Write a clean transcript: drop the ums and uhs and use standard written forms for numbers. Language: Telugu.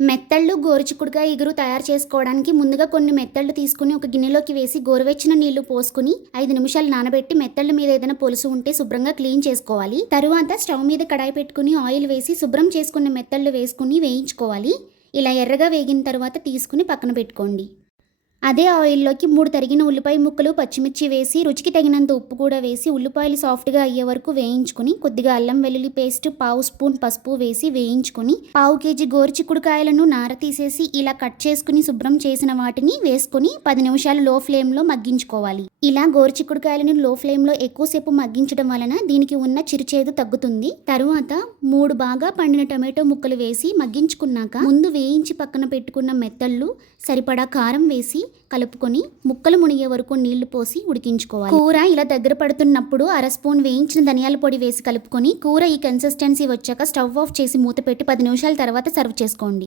మెత్తళ్ళు, గోరుచిక్కుడుకాయ ఇగురు తయారు చేసుకోవడానికి ముందుగా కొన్ని మెత్తళ్ళు తీసుకుని ఒక గిన్నెలోకి వేసి గోరువెచ్చని నీళ్లు పోసుకుని 5 నిమిషాలు నానబెట్టి మెత్తళ్ళ మీద ఏదైనా పొలుసు ఉంటే శుభ్రంగా క్లీన్ చేసుకోవాలి. తరువాత స్టవ్ మీద కడాయి పెట్టుకుని ఆయిల్ వేసి శుభ్రం చేసుకున్న మెత్తళ్ళు వేసుకుని వేయించుకోవాలి. ఇలా ఎర్రగా వేగిన తర్వాత తీసుకుని పక్కన పెట్టుకోండి. అదే ఆయిల్లోకి 3 తరిగిన ఉల్లిపాయ ముక్కలు, పచ్చిమిర్చి వేసి రుచికి తగినంత ఉప్పు కూడా వేసి ఉల్లిపాయలు సాఫ్ట్గా అయ్యే వరకు వేయించుకుని కొద్దిగా అల్లం వెల్లుల్లి పేస్ట్, 1/2 స్పూన్ పసుపు వేసి వేయించుకుని 1/2 కేజీ గోరుచిక్కుడుకాయలను నార తీసేసి ఇలా కట్ చేసుకుని శుభ్రం చేసిన వాటిని వేసుకుని 10 నిమిషాలు లో ఫ్లేమ్లో మగ్గించుకోవాలి. ఇలా గోరుచిక్కుడుకాయలను లో ఫ్లేమ్లో ఎక్కువసేపు మగ్గించడం వలన దీనికి ఉన్న చిరుచేదు తగ్గుతుంది. తరువాత 3 బాగా పండిన టమాటో ముక్కలు వేసి మగ్గించుకున్నాక ముందు వేయించి పక్కన పెట్టుకున్న మెత్తళ్ళు, సరిపడా కారం వేసి కలుపుకొని ముక్కలు మునిగే వరకు నీళ్లు పోసి ఉడికించుకోవాలి. కూర ఇలా దగ్గర పడుతున్నప్పుడు 1/2 స్పూన్ వేయించిన ధనియాల పొడి వేసి కలుపుకొని కూర ఈ కన్సిస్టెన్సీ వచ్చాక స్టవ్ ఆఫ్ చేసి మూత పెట్టి 10 నిమిషాల తర్వాత సర్వ్ చేసుకోండి.